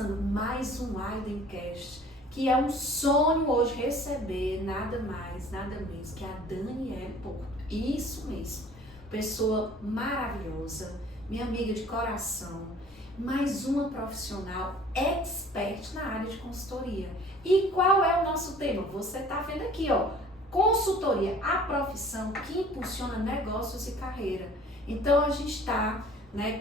começando mais um Aidencast, que é um sonho hoje receber nada mais, nada menos que a Daniele Porto. Isso mesmo, pessoa maravilhosa, minha amiga de coração, mais uma profissional expert na área de consultoria. E qual é o nosso tema? Você está vendo aqui, ó, consultoria, a profissão que impulsiona negócios e carreira. Então a gente está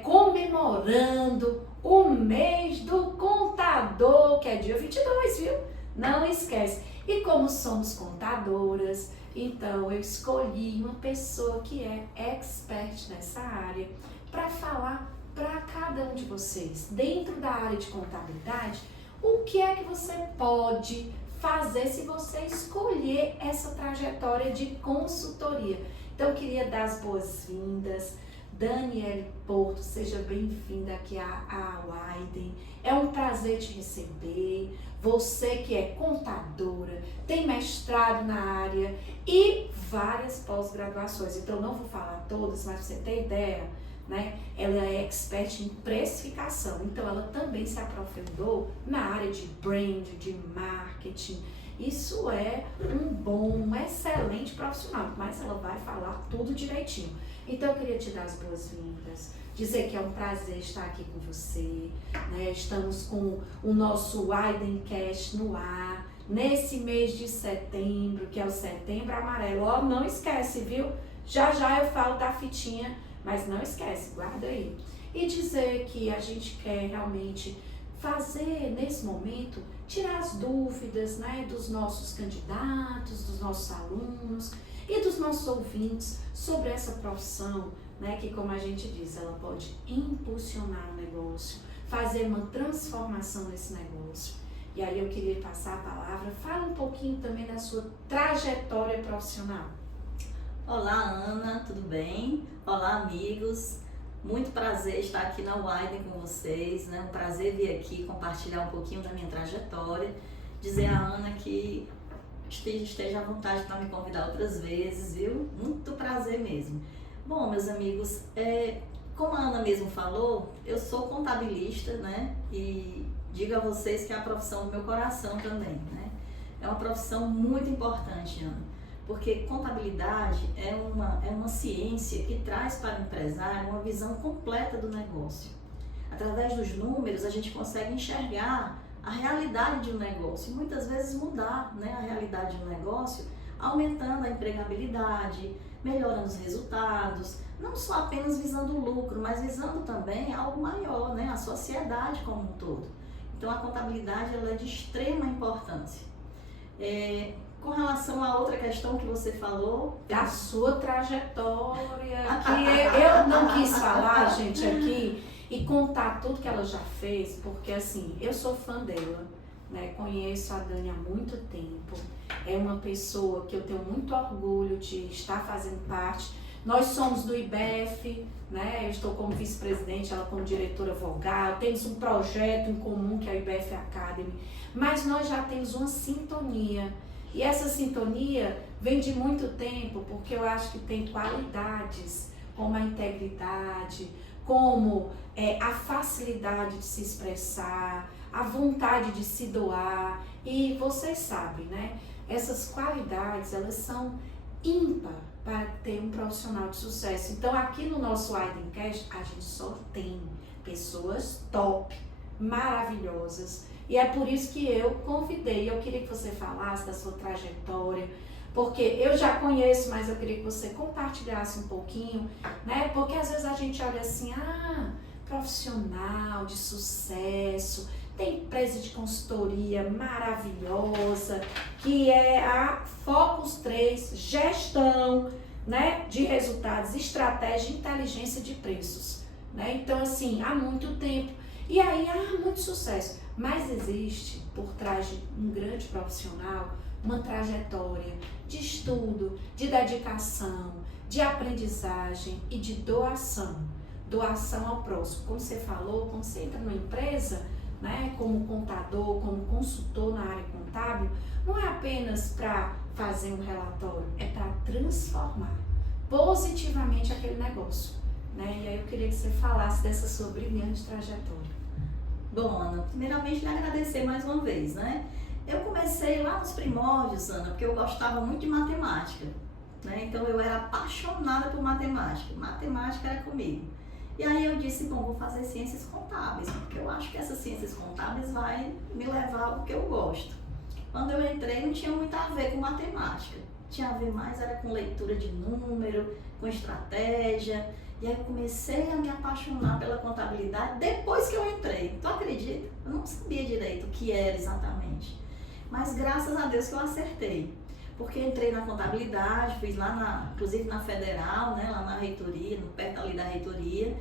comemorando o mês do contador, que é dia 22, viu? Não esquece. E como somos contadoras, então eu escolhi uma pessoa que é expert nessa área para falar para cada um de vocês, dentro da área de contabilidade, o que é que você pode fazer se você escolher essa trajetória de consultoria. Então eu queria dar as boas-vindas. Daniele Porto, seja bem-vinda aqui ao Aiden. É um prazer te receber. Você que é contadora, tem mestrado na área e várias pós-graduações. Então não vou falar todas, mas pra você ter ideia, ela é expert em precificação. Então ela também se aprofundou na área de brand, de marketing. Isso é um excelente profissional, mas ela vai falar tudo direitinho. Então eu queria te dar as boas-vindas, dizer que é um prazer estar aqui com você, Estamos com o nosso Aidencast no ar, nesse mês de setembro, que é o Setembro Amarelo. Ó, não esquece, viu? Já já eu falo da fitinha, mas não esquece, guarda aí. E dizer que a gente quer realmente fazer, nesse momento, tirar as dúvidas, dos nossos candidatos, dos nossos alunos e dos nossos ouvintes sobre essa profissão, que, como a gente diz, ela pode impulsionar o negócio, fazer uma transformação nesse negócio. E aí eu queria passar a palavra, fala um pouquinho também da sua trajetória profissional. Olá, Ana, tudo bem? Olá, amigos. Muito prazer estar aqui na Aiden com vocês, Um prazer vir aqui compartilhar um pouquinho da minha trajetória, dizer a Ana que esteja à vontade para me convidar outras vezes, viu? Muito prazer mesmo. Bom, meus amigos, como a Ana mesmo falou, eu sou contabilista, E digo a vocês que é a profissão do meu coração também, É uma profissão muito importante, Ana. Porque contabilidade é uma ciência que traz para o empresário uma visão completa do negócio. Através dos números, a gente consegue enxergar a realidade de um negócio e muitas vezes mudar a realidade de um negócio, aumentando a empregabilidade, melhorando os resultados, não só apenas visando o lucro, mas visando também algo maior, a sociedade como um todo. Então a contabilidade ela é de extrema importância. Com relação a outra questão que você falou... Da sua trajetória, que eu não quis falar, gente, aqui e contar tudo que ela já fez, porque assim, eu sou fã dela, Conheço a Dani há muito tempo, é uma pessoa que eu tenho muito orgulho de estar fazendo parte. Nós somos do IBEF, Eu estou como vice-presidente, ela como diretora vogal, temos um projeto em comum que é o IBEF Academy, mas nós já temos uma sintonia. E essa sintonia vem de muito tempo, porque eu acho que tem qualidades, como a integridade, como a facilidade de se expressar, a vontade de se doar. E vocês sabem, essas qualidades, elas são ímpar para ter um profissional de sucesso. Então, aqui no nosso Aidencast, a gente só tem pessoas top, maravilhosas. E é por isso que eu convidei, eu queria que você falasse da sua trajetória, porque eu já conheço, mas eu queria que você compartilhasse um pouquinho, Porque às vezes a gente olha assim, profissional de sucesso, tem empresa de consultoria maravilhosa, que é a Focus 3, gestão, de resultados, estratégia e inteligência de preços, Então assim, há muito tempo, e aí há muito sucesso. Mas existe, por trás de um grande profissional, uma trajetória de estudo, de dedicação, de aprendizagem e de doação. Doação ao próximo. Como você falou, quando você entra numa empresa, como contador, como consultor na área contábil, não é apenas para fazer um relatório, é para transformar positivamente aquele negócio. E aí eu queria que você falasse dessa sua brilhante trajetória. Bom, Ana, primeiramente lhe agradecer mais uma vez, né? Eu comecei lá nos primórdios, Ana, porque eu gostava muito de matemática, né? Então eu era apaixonada por matemática, matemática era comigo. E aí eu disse, bom, vou fazer ciências contábeis, porque eu acho que essas ciências contábeis vai me levar ao que eu gosto. Quando eu entrei não tinha muito a ver com matemática, tinha a ver mais era com leitura de número, com estratégia. E aí eu comecei a me apaixonar pela contabilidade depois que eu entrei. Tu acredita? Eu não sabia direito o que era exatamente. Mas graças a Deus que eu acertei. Porque entrei na contabilidade, fiz lá, inclusive na Federal, né, lá na reitoria, perto ali da reitoria.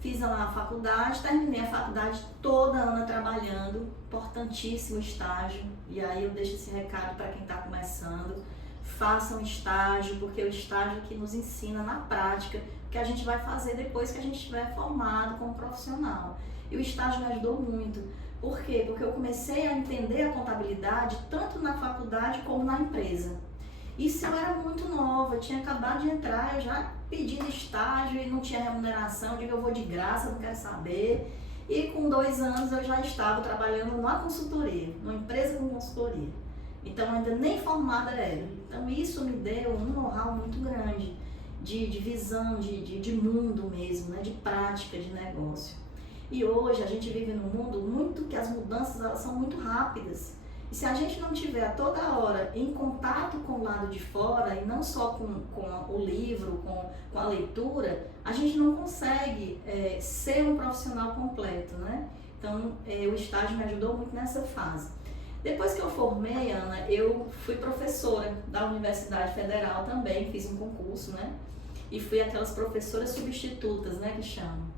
Fiz lá a faculdade, terminei a faculdade toda Ana trabalhando, importantíssimo estágio. E aí eu deixo esse recado para quem está começando. Façam estágio, porque é o estágio que nos ensina na prática que a gente vai fazer depois que a gente estiver formado como profissional. E o estágio me ajudou muito. Por quê? Porque eu comecei a entender a contabilidade tanto na faculdade como na empresa. Isso eu era muito nova, eu tinha acabado de entrar, eu já pedi estágio e não tinha remuneração, eu digo eu vou de graça, não quero saber. E com 2 anos eu já estava trabalhando numa consultoria, numa empresa com consultoria. Então ainda nem formada era. Então isso me deu um know-how muito grande de visão, de mundo mesmo, né? De prática, de negócio. E hoje a gente vive num mundo muito que as mudanças elas são muito rápidas. E se a gente não tiver a toda hora em contato com o lado de fora, e não só com o livro, com a leitura, a gente não consegue ser um profissional completo, né? Então o estágio me ajudou muito nessa fase. Depois que eu formei, Ana, eu fui professora da Universidade Federal também, fiz um concurso, né? E fui aquelas professoras substitutas, né, que chamam.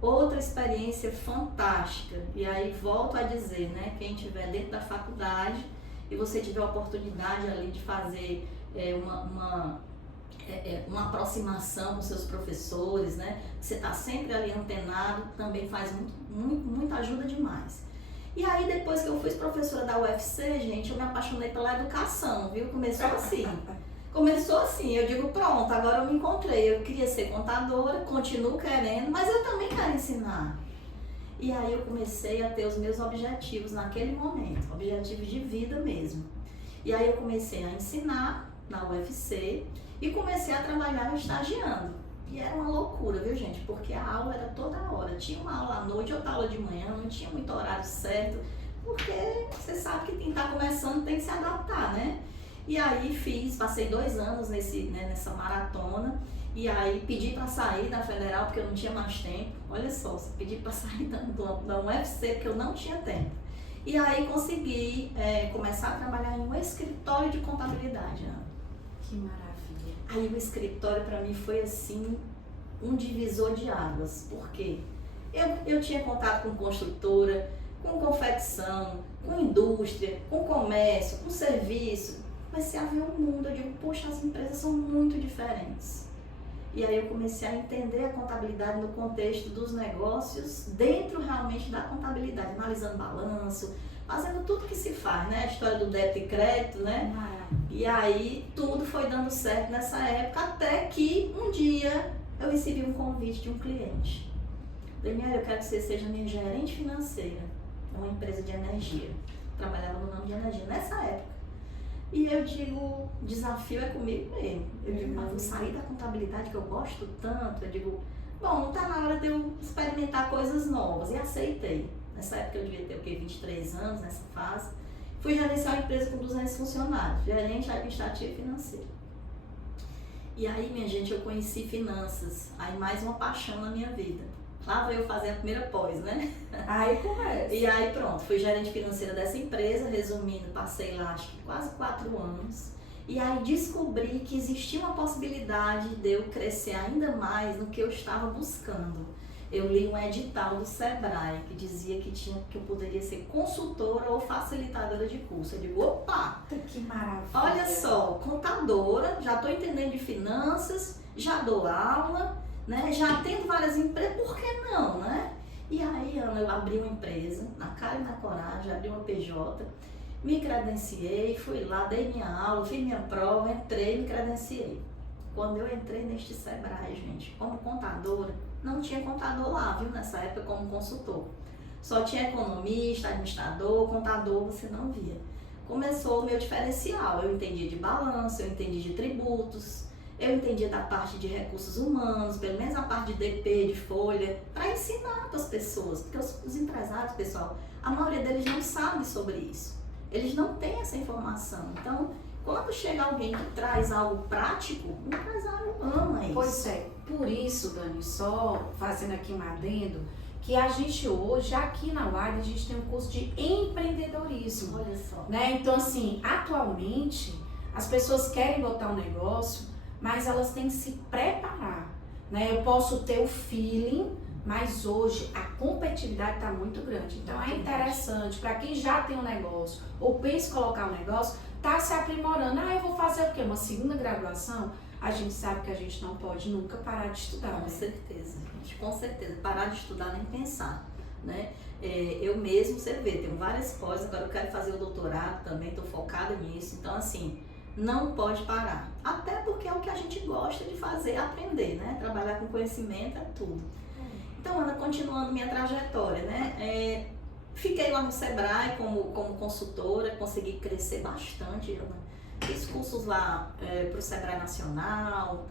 Outra experiência fantástica, e aí volto a dizer, né, quem estiver dentro da faculdade e você tiver a oportunidade ali de fazer uma aproximação com seus professores, né, você está sempre ali antenado, também faz muita ajuda demais. E aí depois que eu fui professora da UFC, gente, eu me apaixonei pela educação, viu? Começou assim, eu digo, pronto, agora eu me encontrei, eu queria ser contadora, continuo querendo, mas eu também quero ensinar. E aí eu comecei a ter os meus objetivos naquele momento, objetivos de vida mesmo. E aí eu comecei a ensinar na UFC e comecei a trabalhar estagiando. E era uma loucura, viu, gente? Porque a aula era toda hora, tinha uma aula à noite, outra aula de manhã, não tinha muito horário certo, porque você sabe que quem está começando tem que se adaptar, né? E aí passei 2 anos nessa maratona, e aí pedi para sair da Federal porque eu não tinha mais tempo. Olha só, pedi para sair da UFC porque eu não tinha tempo. E aí consegui começar a trabalhar em um escritório de contabilidade, Ana. Que maravilha. Aí o escritório para mim foi assim, um divisor de águas. Por quê? Eu tinha contato com construtora, com confecção, com indústria, com comércio, com serviço. Comecei a ver o mundo, eu digo, poxa, as empresas são muito diferentes. E aí eu comecei a entender a contabilidade no contexto dos negócios, dentro realmente da contabilidade, analisando balanço, fazendo tudo que se faz, né? A história do débito e crédito, né? E aí tudo foi dando certo nessa época, até que um dia eu recebi um convite de um cliente. Daniela, eu quero que você seja minha gerente financeira, uma empresa de energia. Trabalhava no ramo de energia nessa época. E eu digo, desafio é comigo mesmo. Eu digo, mas vou sair da contabilidade que eu gosto tanto. Eu digo, bom, tá na hora de eu experimentar coisas novas. E aceitei. Nessa época eu devia ter o quê? 23 anos nessa fase. Fui gerenciar uma empresa com 200 funcionários, gerente administrativo e financeiro. E aí, minha gente, eu conheci finanças. Aí mais uma paixão na minha vida. Lá veio eu fazer a primeira pós, né? Aí começa. E aí pronto, fui gerente financeira dessa empresa, resumindo, passei lá acho que quase 4 anos. E aí descobri que existia uma possibilidade de eu crescer ainda mais no que eu estava buscando. Eu li um edital do Sebrae que dizia que eu poderia ser consultora ou facilitadora de curso. Eu digo, opa! Que maravilha! Olha só, contadora, já estou entendendo de finanças, já dou aula, né? Já atendo várias empresas, por que não, né? E aí, Ana, eu abri uma empresa, na cara e na coragem, abri uma PJ, me credenciei, fui lá, dei minha aula, fiz minha prova, entrei, me credenciei. Quando eu entrei neste Sebrae, gente, como contadora, não tinha contador lá, viu, nessa época como consultor. Só tinha economista, administrador, contador, você não via. Começou o meu diferencial. Eu entendia de balanço, eu entendia de tributos, eu entendia da parte de recursos humanos, pelo menos a parte de DP, de folha, para ensinar para as pessoas, porque os empresários, pessoal, a maioria deles não sabe sobre isso. Eles não têm essa informação. Então, quando chega alguém que traz algo prático, o empresário ama isso. Pois é, por isso, Dani, só fazendo aqui um adendo, que a gente hoje, aqui na UAD, a gente tem um curso de empreendedorismo. Olha só. Né? Então, assim, atualmente, as pessoas querem botar um negócio, mas elas têm que se preparar. Né? Eu posso ter o feeling, mas hoje a competitividade está muito grande. Então, é interessante para quem já tem um negócio ou pensa em colocar um negócio, tá se aprimorando. Eu vou fazer o quê? Uma segunda graduação? A gente sabe que a gente não pode nunca parar de estudar. Com né? certeza, gente, com certeza. Parar de estudar nem pensar, né? Eu mesmo, você vê, tenho várias pós, agora eu quero fazer o doutorado também, estou focada nisso. Então, assim, não pode parar. Até porque é o que a gente gosta de fazer, aprender, né? Trabalhar com conhecimento é tudo. Então, Ana, continuando minha trajetória, né? Fiquei lá no Sebrae como consultora, consegui crescer bastante, Ana. Fiz cursos lá para o Sebrae Nacional,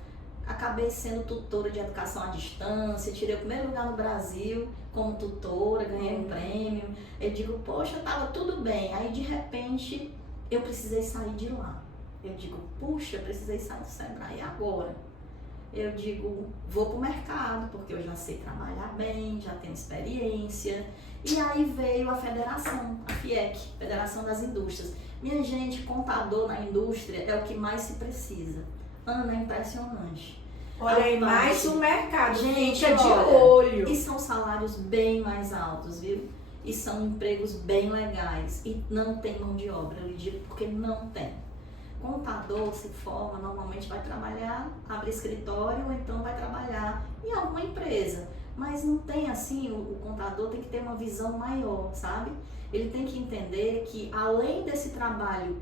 acabei sendo tutora de educação à distância, tirei o primeiro lugar no Brasil como tutora, ganhei um prêmio. Eu digo, poxa, estava tudo bem. Aí, de repente, eu precisei sair de lá. Eu digo, puxa, eu precisei sair do Sebrae, e agora? Eu digo, vou para o mercado, porque eu já sei trabalhar bem, já tenho experiência. E aí veio a federação, a FIEC, Federação das Indústrias. Minha gente, contador na indústria é o que mais se precisa. Ana, é impressionante. Olha aí, mais um mercado, gente, fica de olha, olho. E são salários bem mais altos, viu? E são empregos bem legais. E não tem mão de obra, eu lhe digo, porque não tem. Contador se forma, normalmente vai trabalhar, abre escritório ou então vai trabalhar em alguma empresa. Mas não tem assim, o contador tem que ter uma visão maior, sabe? Ele tem que entender que além desse trabalho,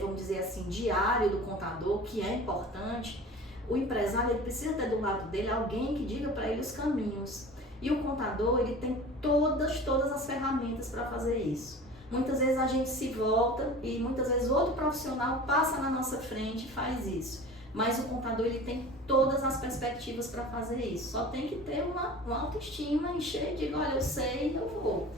vamos dizer assim, diário do contador, que é importante, o empresário ele precisa ter do lado dele alguém que diga para ele os caminhos. E o contador, ele tem todas as ferramentas para fazer isso. Muitas vezes a gente se volta e muitas vezes outro profissional passa na nossa frente e faz isso. Mas o contador ele tem todas as perspectivas para fazer isso. Só tem que ter uma autoestima e cheio de, olha, eu sei, eu vou.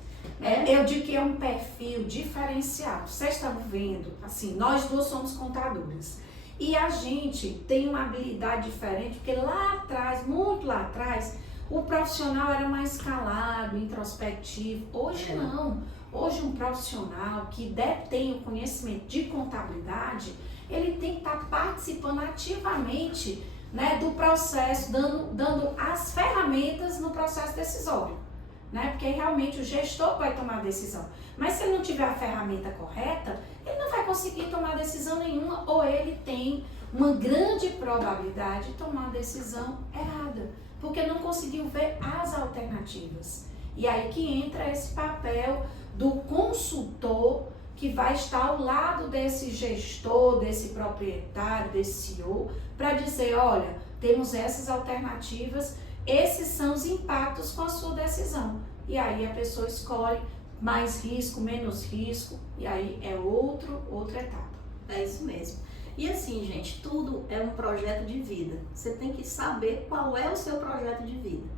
Eu digo que é um perfil diferenciado. Vocês estão vendo, assim, nós duas somos contadoras. E a gente tem uma habilidade diferente, porque lá atrás, muito lá atrás, o profissional era mais calado, introspectivo. Hoje não. Hoje um profissional que detém o conhecimento de contabilidade, ele tem que estar participando ativamente, né, do processo, dando as ferramentas no processo decisório, né? Porque realmente o gestor vai tomar a decisão. Mas se ele não tiver a ferramenta correta, ele não vai conseguir tomar decisão nenhuma ou ele tem uma grande probabilidade de tomar a decisão errada, porque não conseguiu ver as alternativas. E aí que entra esse papel do consultor que vai estar ao lado desse gestor, desse proprietário, desse CEO, para dizer, olha, temos essas alternativas, esses são os impactos com a sua decisão. E aí a pessoa escolhe mais risco, menos risco, e aí é outra etapa. É isso mesmo. E assim, gente, tudo é um projeto de vida. Você tem que saber qual é o seu projeto de vida.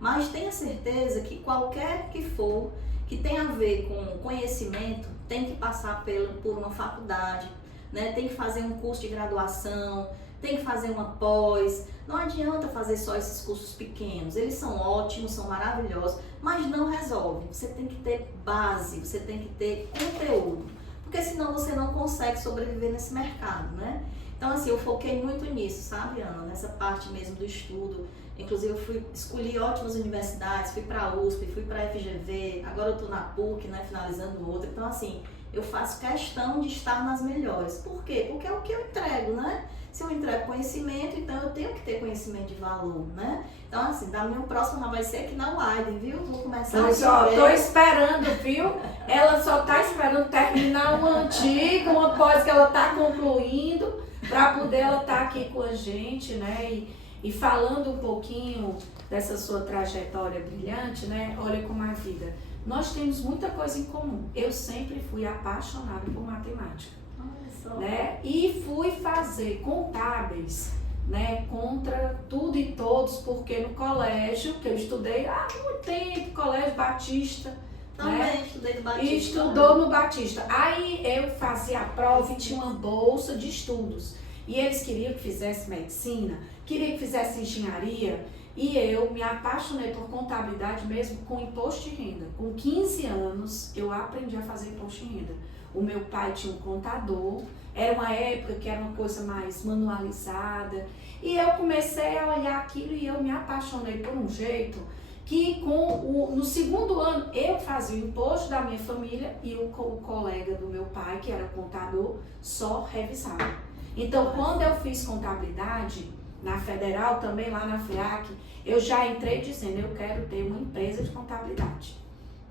Mas tenha certeza que qualquer que for, que tem a ver com conhecimento, tem que passar por uma faculdade, né? Tem que fazer um curso de graduação, tem que fazer uma pós. Não adianta fazer só esses cursos pequenos, eles são ótimos, são maravilhosos, mas não resolve. Você tem que ter base, você tem que ter conteúdo, porque senão você não consegue sobreviver nesse mercado, né? Então assim, eu foquei muito nisso, sabe, Ana? Nessa parte mesmo do estudo. Inclusive eu escolhi ótimas universidades, fui para a USP, fui para a FGV, agora eu estou na PUC, né, finalizando outra. Então assim, eu faço questão de estar nas melhores. Por quê? Porque é o que eu entrego, né? Se eu entrego conhecimento, então eu tenho que ter conhecimento de valor, né? Então assim, da minha próxima vai ser aqui na Widen, viu? Vou começar Pois ó, tô esperando, viu? Ela só tá esperando terminar uma antiga, uma pós que ela tá concluindo, para poder ela estar aqui com a gente, né? E falando um pouquinho dessa sua trajetória brilhante, né? Olha como a vida. Nós temos muita coisa em comum. Eu sempre fui apaixonada por matemática. Olha só. Né? E fui fazer contábeis, né, contra tudo e todos, porque no colégio que eu estudei há muito tempo, Colégio Batista, Também né? estudei no Batista. E estudou no Batista. Aí eu fazia a prova e tinha uma bolsa de estudos. E eles queriam que fizesse medicina, queriam que fizesse engenharia. E eu me apaixonei por contabilidade mesmo com imposto de renda. Com 15 anos eu aprendi a fazer imposto de renda. O meu pai tinha um contador, era uma época que era uma coisa mais manualizada. E eu comecei a olhar aquilo e eu me apaixonei por um jeito que no segundo ano eu fazia o imposto da minha família e o colega do meu pai, que era contador, só revisava. Então, quando eu fiz contabilidade na Federal, também lá na FEAC, eu já entrei dizendo, eu quero ter uma empresa de contabilidade.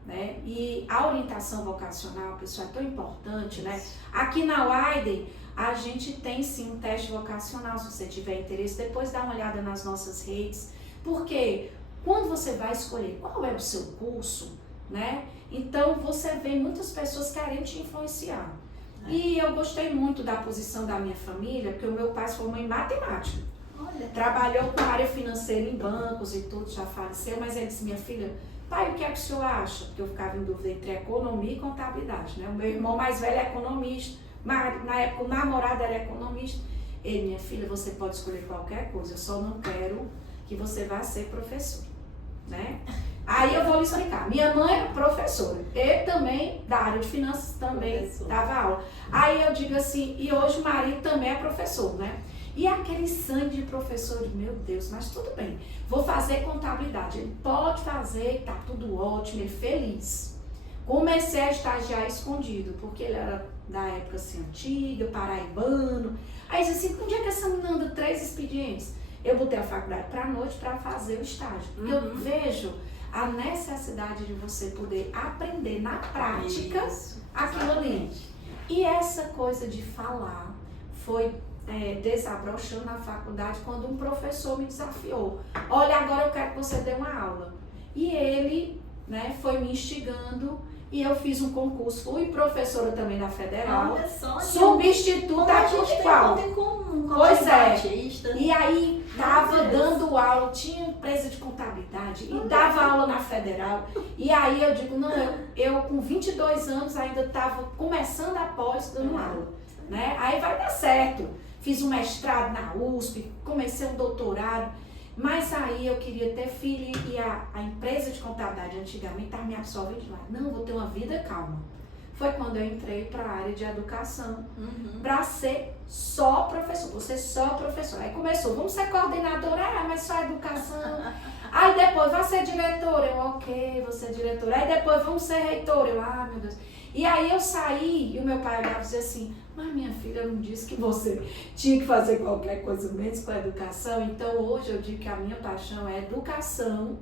Né? E a orientação vocacional, pessoal, é tão importante, né? Aqui na Widen, a gente tem sim um teste vocacional, se você tiver interesse, depois dá uma olhada nas nossas redes, porque quando você vai escolher qual é o seu curso, né? Então você vê muitas pessoas querendo te influenciar. E eu gostei muito da posição da minha família, porque o meu pai se formou em matemática. Olha. Trabalhou com a área financeira em bancos e tudo, já faleceu, mas ele disse, minha filha, pai, o que é que o senhor acha? Porque eu ficava em dúvida entre economia e contabilidade, né? O meu irmão mais velho é economista, na época o namorado era economista. Ele, minha filha, você pode escolher qualquer coisa, eu só não quero que você vá ser professor, né? Aí eu vou lhe explicar. Minha mãe é professora, ele também, da área de finanças, também dava aula. Aí eu digo assim, e hoje o marido também é professor, né? E aquele sangue de professor, de meu Deus, mas tudo bem, vou fazer contabilidade. Ele pode fazer, tá tudo ótimo, ele feliz. Comecei a estagiar escondido, porque ele era da época assim, antiga, paraibano. Aí disse assim, onde é que essa menina anda 3 expedientes? Eu botei a faculdade para a noite para fazer o estágio. Porque eu vejo a necessidade de você poder aprender na prática aquilo ali. E essa coisa de falar foi desabrochando na faculdade quando um professor me desafiou. Olha, agora eu quero que você dê uma aula. E ele, né, foi me instigando e eu fiz um concurso. Fui professora também da Federal. Olha só, substituta tudo igual. Pois é. E aí tava dando aula, tinha empresa de contabilidade e dava aula na Federal. E aí eu digo, não, eu com 22 anos ainda estava começando a pós dando aula, né? Aí vai dar certo. Fiz um mestrado na USP, comecei um doutorado, mas aí eu queria ter filho e a empresa de contabilidade antigamente estava me absorvendo de lá. Não, vou ter uma vida calma. Foi quando eu entrei para a área de educação, para ser só professor, vou ser só professor. Aí começou, vamos ser coordenadora, mas só educação. Aí depois, vai ser diretora, eu, ok, vou ser diretora. Aí depois, vamos ser reitora, eu, meu Deus. E aí eu saí e o meu pai olhava e dizia assim, mas minha filha não disse que você tinha que fazer qualquer coisa menos com a educação. Então hoje eu digo que a minha paixão é educação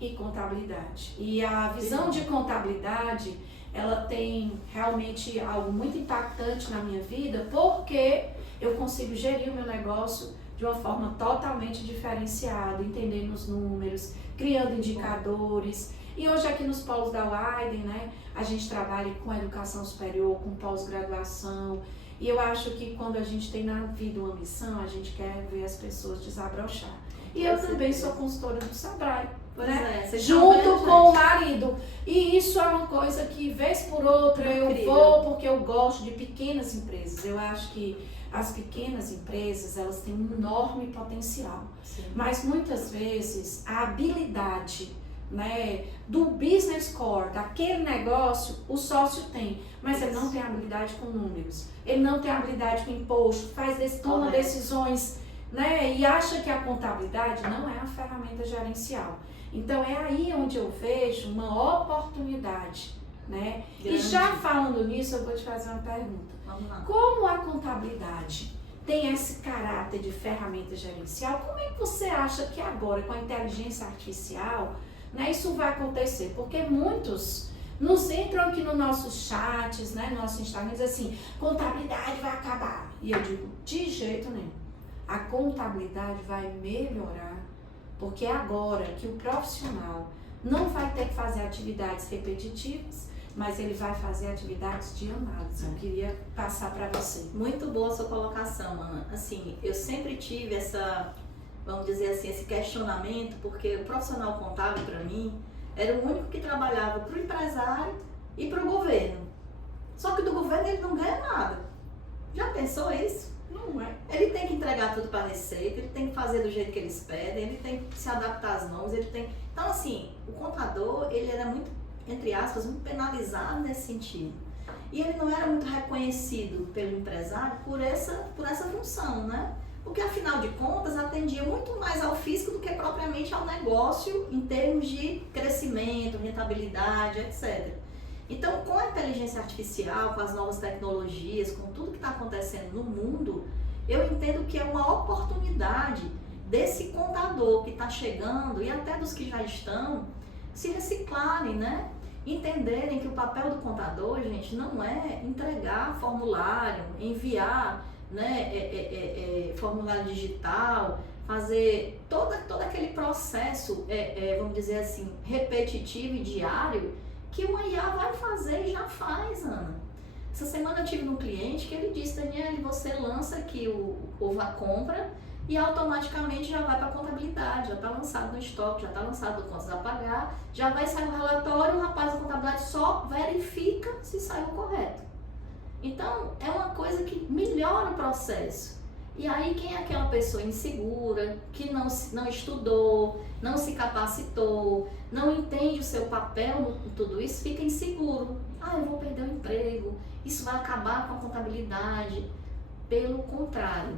e contabilidade. E a visão de contabilidade, ela tem realmente algo muito impactante na minha vida, porque eu consigo gerir o meu negócio de uma forma totalmente diferenciada, entendendo os números, criando indicadores. E hoje aqui nos polos da Widen, né, a gente trabalha com educação superior, com pós-graduação. E eu acho que quando a gente tem na vida uma missão, a gente quer ver as pessoas desabrochar. E eu também sou consultora do Sebrae, né? Junto com o marido. E isso é uma coisa que, vez por outra, eu vou porque eu gosto de pequenas empresas. Eu acho que as pequenas empresas, elas têm um enorme potencial. Sim. Mas muitas vezes a habilidade, né, do business core, daquele negócio, o sócio tem, mas ele não tem habilidade com números, ele não tem habilidade com imposto, toma decisões, né, e acha que a contabilidade não é uma ferramenta gerencial. Então é aí onde eu vejo uma oportunidade, né? Grande. E já falando nisso, eu vou te fazer uma pergunta. Vamos lá. Como a contabilidade tem esse caráter de ferramenta gerencial, como é que você acha que agora, com a inteligência artificial, né, isso vai acontecer? Porque muitos nos entram aqui nos nossos chats, né, no nosso Instagram, e dizem assim, contabilidade vai acabar. E eu digo, de jeito nenhum. a contabilidade vai melhorar, porque é agora que o profissional não vai ter que fazer atividades repetitivas, mas ele vai fazer atividades de análise. Eu queria passar para você. Muito boa a sua colocação, Ana. Assim, eu sempre tive essa, vamos dizer assim, esse questionamento, porque o profissional contábil, para mim, era o único que trabalhava para o empresário e para o governo. Só que do governo ele não ganha nada. Já pensou isso? Não é? Ele tem que entregar tudo para a Receita, ele tem que fazer do jeito que eles pedem, ele tem que se adaptar às normas, ele tem... Então, assim, o contador, ele era muito, entre aspas, muito penalizado nesse sentido. E ele não era muito reconhecido pelo empresário por essa função, né? Porque, afinal de contas, atendia muito mais ao fisco do que propriamente ao negócio em termos de crescimento, rentabilidade, etc. Então, com a inteligência artificial, com as novas tecnologias, com tudo que está acontecendo no mundo, eu entendo que é uma oportunidade desse contador que está chegando e até dos que já estão se reciclarem, né? Entenderem que o papel do contador, gente, não é entregar formulário, enviar, né, formulário digital, fazer todo aquele processo, vamos dizer assim, repetitivo e diário, que o IA vai fazer e já faz, Ana. Essa semana eu tive um cliente que ele disse, Daniele, você lança aqui a compra e automaticamente já vai para a contabilidade, já está lançado no estoque, já está lançado no contas a pagar, já vai sair o relatório, o rapaz da contabilidade só verifica se saiu correto. Então, é uma coisa que melhora o processo. E aí, quem é aquela pessoa insegura, que não estudou, não se capacitou, não entende o seu papel em tudo isso, fica inseguro. Ah, eu vou perder o emprego, isso vai acabar com a contabilidade. Pelo contrário,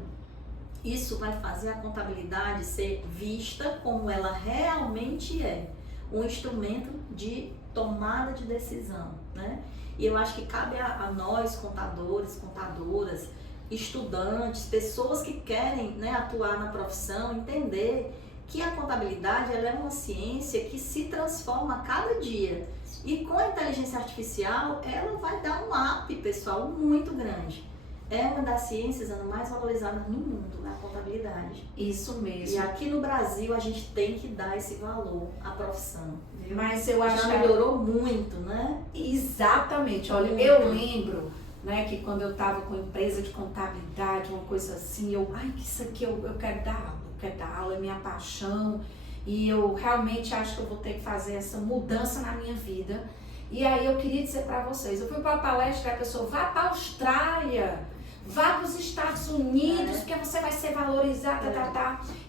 isso vai fazer a contabilidade ser vista como ela realmente é, um instrumento de tomada de decisão, né? E eu acho que cabe a nós, contadores, contadoras, estudantes, pessoas que querem, né, atuar na profissão, entender que a contabilidade ela é uma ciência que se transforma a cada dia. E com a inteligência artificial, ela vai dar um up, pessoal, muito grande. É uma das ciências mais valorizadas no mundo, a contabilidade. Isso mesmo. E aqui no Brasil a gente tem que dar esse valor à profissão. Viu? Mas eu acho já melhorou muito, né? Exatamente. Olha, eu lembro, né, que quando eu estava com empresa de contabilidade, uma coisa assim, que isso aqui eu quero dar aula, é minha paixão, e eu realmente acho que eu vou ter que fazer essa mudança na minha vida. E aí eu queria dizer para vocês, eu fui para uma palestra e a pessoa, vá para a Austrália, vá para os Estados Unidos, porque você vai ser valorizada,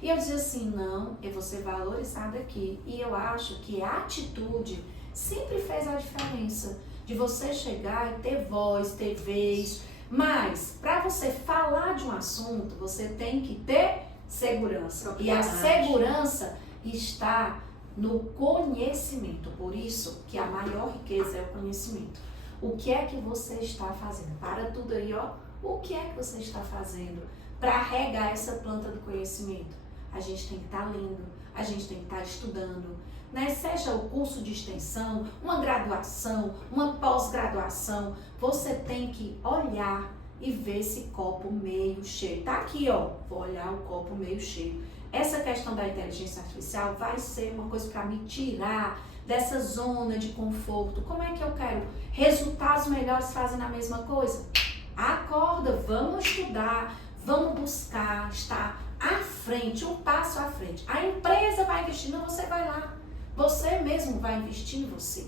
E eu dizia assim, não, eu vou ser valorizada aqui. E eu acho que a atitude sempre fez a diferença de você chegar e ter voz, ter vez. Mas, para você falar de um assunto, você tem que ter segurança. E a segurança está no conhecimento. Por isso que a maior riqueza é o conhecimento. O que é que você está fazendo? Para tudo aí, ó. O que é que você está fazendo para regar essa planta do conhecimento? A gente tem que estar lendo, a gente tem que estar estudando, né? Seja o curso de extensão, uma graduação, uma pós-graduação, você tem que olhar e ver esse copo meio cheio. Tá aqui, ó, vou olhar o copo meio cheio. Essa questão da inteligência artificial vai ser uma coisa para me tirar dessa zona de conforto. Como é que eu quero resultados melhores fazendo a mesma coisa? Acorda, vamos estudar, vamos buscar estar à frente, um passo à frente. A empresa vai investir, não, você vai lá. Você mesmo vai investir em você.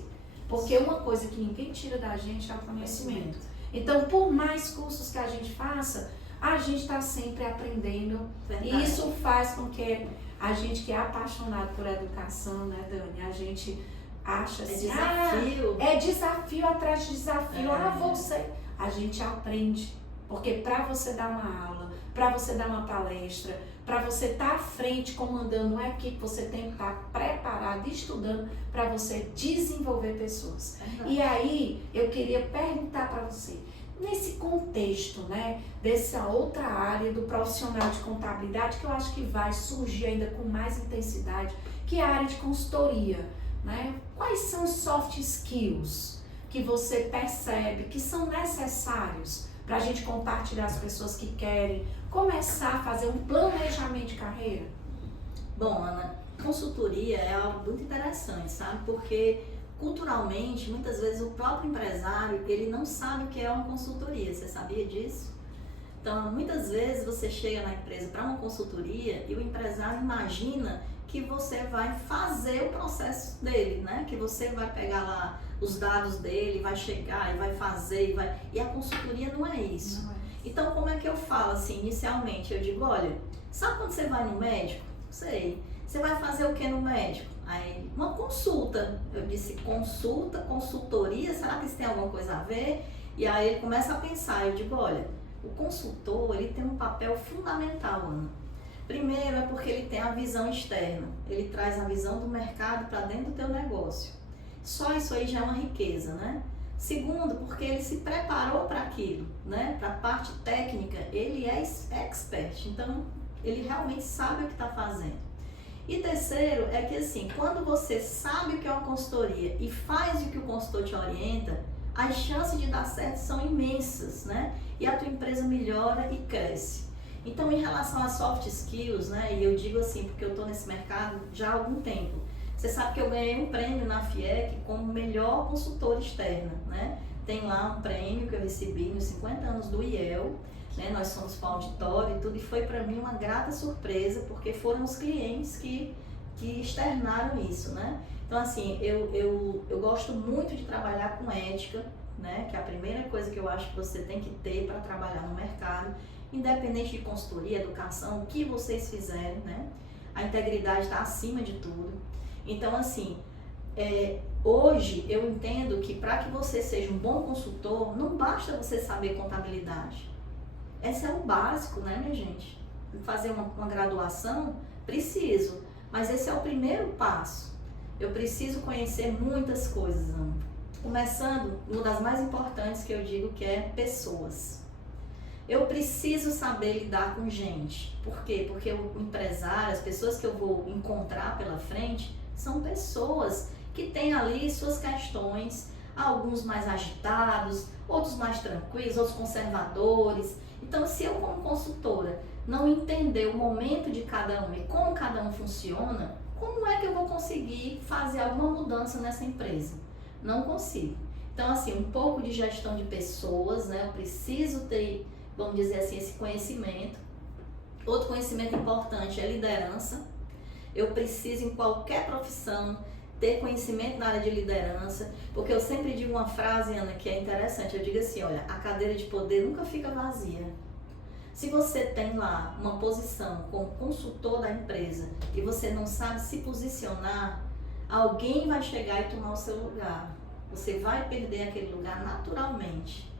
Porque uma coisa que ninguém tira da gente é o conhecimento. Então, por mais cursos que a gente faça, a gente está sempre aprendendo. Verdade. E isso faz com que a gente que é apaixonado por educação, né, Dani? A gente acha assim, desafio. É desafio atrás de desafio. A gente aprende. Porque para você dar uma aula, para você dar uma palestra, para você estar à frente comandando uma equipe, você tem que estar preparado, estudando para você desenvolver pessoas. E aí, eu queria perguntar para você, nesse contexto, né, dessa outra área do profissional de contabilidade, que eu acho que vai surgir ainda com mais intensidade, que é a área de consultoria, né? Quais são os soft skills que você percebe que são necessários para a gente compartilhar as pessoas que querem começar a fazer um planejamento de carreira? Bom, Ana, consultoria é algo muito interessante, sabe? Porque culturalmente, muitas vezes o próprio empresário, ele não sabe o que é uma consultoria. Você sabia disso? Então, muitas vezes você chega na empresa para uma consultoria e o empresário imagina que você vai fazer o processo dele, né? Que você vai pegar lá os dados dele, vai chegar e vai fazer, e a consultoria não é isso. Não é. Então, como é que eu falo assim, inicialmente? Eu digo, olha, sabe quando você vai no médico? Sei. Você vai fazer o que no médico? Aí, uma consulta. Eu disse, consulta, consultoria, será que isso tem alguma coisa a ver? E aí ele começa a pensar, eu digo, olha, o consultor, ele tem um papel fundamental, Ana. Primeiro é porque ele tem a visão externa, ele traz a visão do mercado para dentro do teu negócio. Só isso aí já é uma riqueza, né? Segundo, porque ele se preparou para aquilo, né? Para a parte técnica, ele é expert, então ele realmente sabe o que está fazendo. E terceiro é que assim, quando você sabe o que é uma consultoria e faz o que o consultor te orienta, as chances de dar certo são imensas, né? E a tua empresa melhora e cresce. Então, em relação a soft skills, né? E eu digo assim, porque eu estou nesse mercado já há algum tempo. Você sabe que eu ganhei um prêmio na FIEC como melhor consultora externa, né? Tem lá um prêmio que eu recebi nos 50 anos do IEL, né? Nós somos para auditório e tudo, e foi para mim uma grata surpresa, porque foram os clientes que externaram isso, né? Então, assim, eu gosto muito de trabalhar com ética, né? Que é a primeira coisa que eu acho que você tem que ter para trabalhar no mercado, independente de consultoria, educação, o que vocês fizerem, né? A integridade está acima de tudo. Então, assim, hoje eu entendo que para que você seja um bom consultor, não basta você saber contabilidade. Esse é o básico, né, minha gente? Fazer uma graduação, preciso, mas esse é o primeiro passo. Eu preciso conhecer muitas coisas, Ana. Começando, uma das mais importantes que eu digo que é pessoas. Eu preciso saber lidar com gente. Por quê? Porque o empresário, as pessoas que eu vou encontrar pela frente, são pessoas que têm ali suas questões, alguns mais agitados, outros mais tranquilos, outros conservadores. Então, se eu como consultora não entender o momento de cada um e como cada um funciona, como é que eu vou conseguir fazer alguma mudança nessa empresa? Não consigo. Então, assim, um pouco de gestão de pessoas, né? Eu preciso ter, vamos dizer assim, esse conhecimento. Outro conhecimento importante é liderança. Eu preciso, em qualquer profissão, ter conhecimento na área de liderança, porque eu sempre digo uma frase, Ana, que é interessante. Eu digo assim, olha, a cadeira de poder nunca fica vazia. Se você tem lá uma posição como consultor da empresa e você não sabe se posicionar, alguém vai chegar e tomar o seu lugar. Você vai perder aquele lugar naturalmente.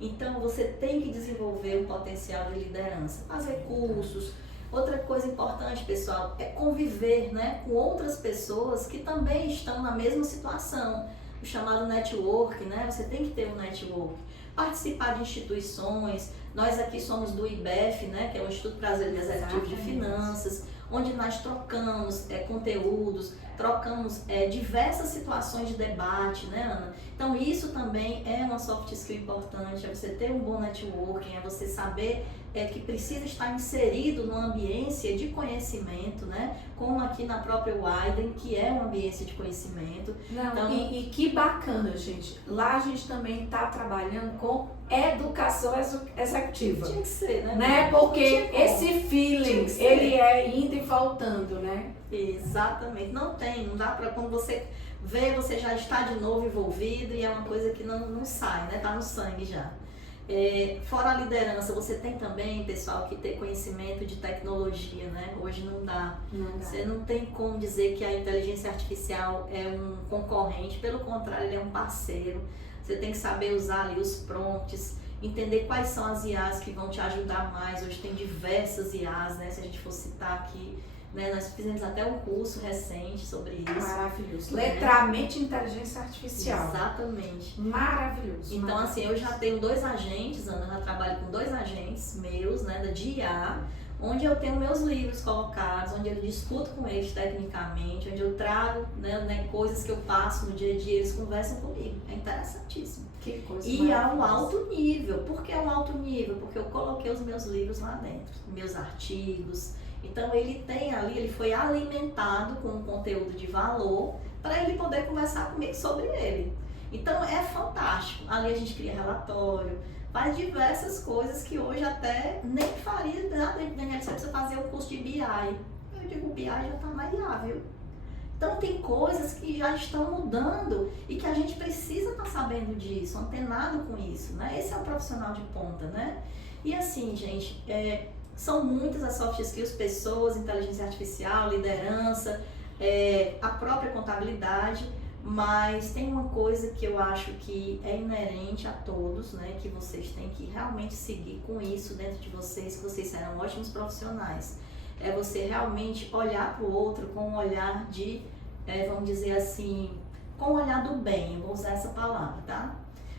Então, você tem que desenvolver um potencial de liderança, fazer cursos. Outra coisa importante, pessoal, é conviver, né, com outras pessoas que também estão na mesma situação. O chamado network, né? Você tem que ter um network. Participar de instituições. Nós aqui somos do IBEF, né, que é o Instituto Brasileiro Executivo de Finanças, onde nós trocamos conteúdos, trocamos diversas situações de debate, né, Ana? Então, isso também é uma soft skill importante, é você ter um bom networking, é você saber que precisa estar inserido numa ambiência de conhecimento, né? Como aqui na própria Widen, que é uma ambiência de conhecimento. Não, então, e que bacana, gente. Lá a gente também está trabalhando com educação executiva. Tinha que ser, né? Porque esse feeling, ele é indo e voltando, né? Exatamente. Não dá para quando você vê, você já está de novo envolvido e é uma coisa que não sai, né? Tá no sangue já. Fora a liderança, você tem também, pessoal, que ter conhecimento de tecnologia, né? Hoje não dá. Você não tem como dizer que a inteligência artificial é um concorrente, pelo contrário, ele é um parceiro. Você tem que saber usar ali os prompts, entender quais são as IAs que vão te ajudar mais. Hoje tem diversas IAs, né? Se a gente for citar aqui, né? Nós fizemos até um curso recente sobre isso. Maravilhoso. Letramento de inteligência artificial. Exatamente. Maravilhoso. Então, assim, eu já tenho 2 agentes, Ana, eu já trabalho com 2 agentes meus, né, de IA, onde eu tenho meus livros colocados, onde eu discuto com eles tecnicamente, onde eu trago coisas que eu passo no dia a dia, eles conversam comigo. É interessantíssimo. Que coisa E é um alto nível. Por que é um alto nível? Porque eu coloquei os meus livros lá dentro, meus artigos. Então ele tem ali, ele foi alimentado com um conteúdo de valor para ele poder conversar comigo sobre ele. Então é fantástico. Ali a gente cria relatório, faz diversas coisas que hoje até nem faria nada. Daniela, você precisa fazer o curso de BI. Eu digo, o BI já está mais viável. Então tem coisas que já estão mudando e que a gente precisa estar sabendo disso, antenado com isso, né? Esse é o profissional de ponta, né? E assim, gente, são muitas as soft skills, pessoas, inteligência artificial, liderança, a própria contabilidade, mas tem uma coisa que eu acho que é inerente a todos, né? Que vocês têm que realmente seguir com isso dentro de vocês, que vocês serão ótimos profissionais. É você realmente olhar para o outro com um olhar de, vamos dizer assim, com um olhar do bem, eu vou usar essa palavra, tá?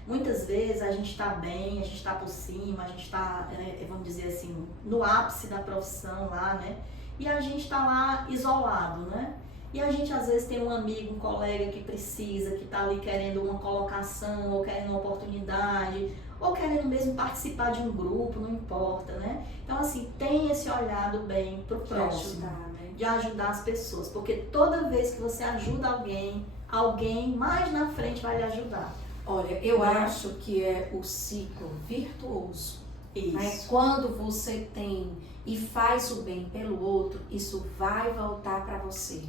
Muitas vezes a gente está bem, a gente está por cima, a gente está, vamos dizer assim, no ápice da profissão lá, né? E a gente está lá isolado, né? E a gente às vezes tem um amigo, um colega que precisa, que está ali querendo uma colocação, ou querendo uma oportunidade, ou querendo mesmo participar de um grupo, não importa, né? Então assim, tem esse olhar do bem pro próximo, de ajudar as pessoas, porque toda vez que você ajuda alguém mais na frente vai lhe ajudar. Olha, eu acho que é o ciclo virtuoso. Isso. Né? Quando você tem e faz o bem pelo outro, isso vai voltar para você.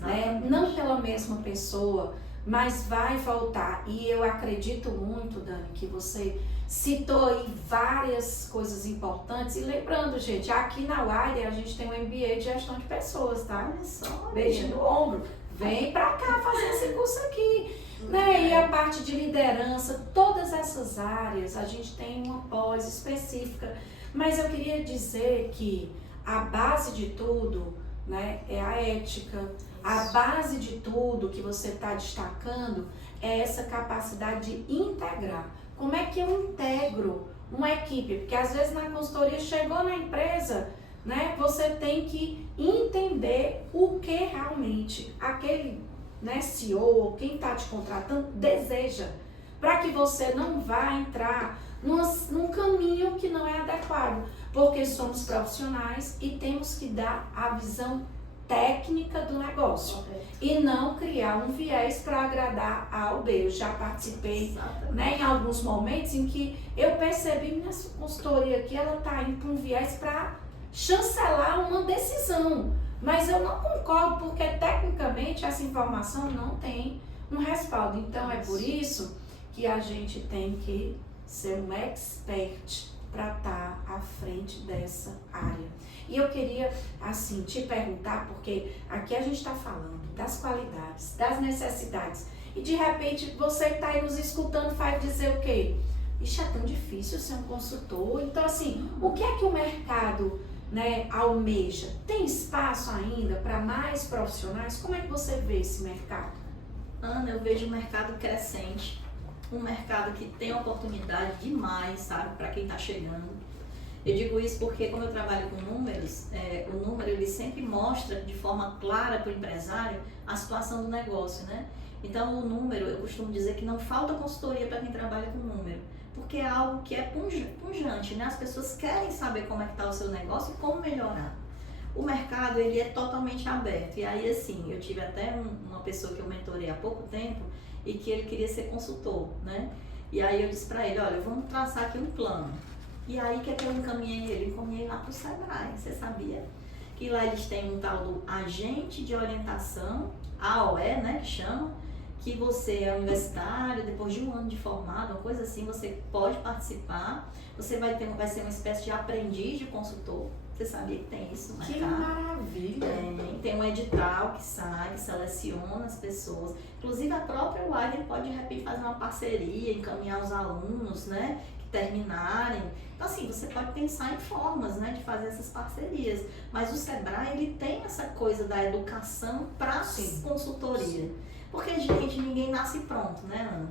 Né? Não pela mesma pessoa, mas vai voltar. E eu acredito muito, Dani, que você citou aí várias coisas importantes. E lembrando, gente, aqui na Wiley a gente tem um MBA de gestão de pessoas, tá? Olha só. Beijo no ombro. Vem pra cá fazer esse curso aqui. Né? E a parte de liderança, todas essas áreas, a gente tem uma pós específica. Mas eu queria dizer que a base de tudo, né, é a ética. A base de tudo que você está destacando é essa capacidade de integrar. Como é que eu integro uma equipe? Porque às vezes na consultoria chegou na empresa, né, você tem que entender o que realmente aquele, né, CEO ou quem está te contratando deseja, para que você não vá entrar num caminho que não é adequado, porque somos profissionais e temos que dar a visão técnica do negócio e não criar um viés para agradar A ou B. Eu já participei, né, em alguns momentos em que eu percebi minha consultoria aqui, ela está indo para um viés para chancelar uma decisão, mas eu não concordo porque tecnicamente essa informação não tem um respaldo. Então é por isso que a gente tem que ser um expert para estar à frente dessa área. E eu queria, assim, te perguntar, porque aqui a gente está falando das qualidades, das necessidades, e de repente você que está aí nos escutando vai dizer o quê? Ixi, é tão difícil ser um consultor. Então, assim, o que é que o mercado, né, almeja? Tem espaço ainda para mais profissionais? Como é que você vê esse mercado? Ana, eu vejo um mercado crescente, um mercado que tem oportunidade demais, sabe, para quem está chegando. Eu digo isso porque, como eu trabalho com números, o número ele sempre mostra de forma clara para o empresário a situação do negócio, né? Então, o número, eu costumo dizer que não falta consultoria para quem trabalha com número, porque é algo que é pungente, né? As pessoas querem saber como é que está o seu negócio e como melhorar. O mercado, ele é totalmente aberto. E aí, assim, eu tive até uma pessoa que eu mentorei há pouco tempo e que ele queria ser consultor, né? E aí eu disse para ele, olha, vamos traçar aqui um plano. E aí, o que é que eu encaminhei ele? Encaminhei lá para o Sebrae. Você sabia que lá eles têm um tal do agente de orientação, AOE, né, que chama, que você é universitário, depois de um ano de formado, uma coisa assim, você pode participar, você vai ser uma espécie de aprendiz de consultor. Você sabia que tem isso no mercado? Que maravilha! Tem um edital que sai, que seleciona as pessoas. Inclusive, a própria Wiley pode, de repente, fazer uma parceria, encaminhar os alunos, né, que terminarem. Então, assim, você pode pensar em formas, né, de fazer essas parcerias. Mas o Sebrae, ele tem essa coisa da educação para consultoria. Porque, gente, ninguém nasce pronto, né, Ana?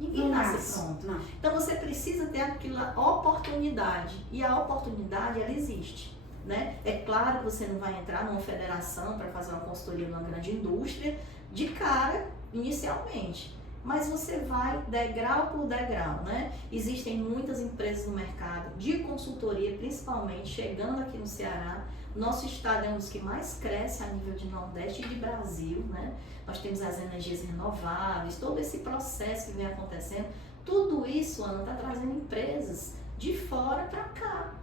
Ninguém nasce pronto. Não. Então, você precisa ter aquela oportunidade. E a oportunidade, ela existe. né? É claro que você não vai entrar numa federação para fazer uma consultoria numa grande indústria de cara, inicialmente. Mas você vai degrau por degrau, né? Existem muitas empresas no mercado de consultoria, principalmente chegando aqui no Ceará. Nosso estado é um dos que mais cresce a nível de Nordeste e de Brasil, né? Nós temos as energias renováveis, todo esse processo que vem acontecendo. Tudo isso, Ana, está trazendo empresas de fora para cá.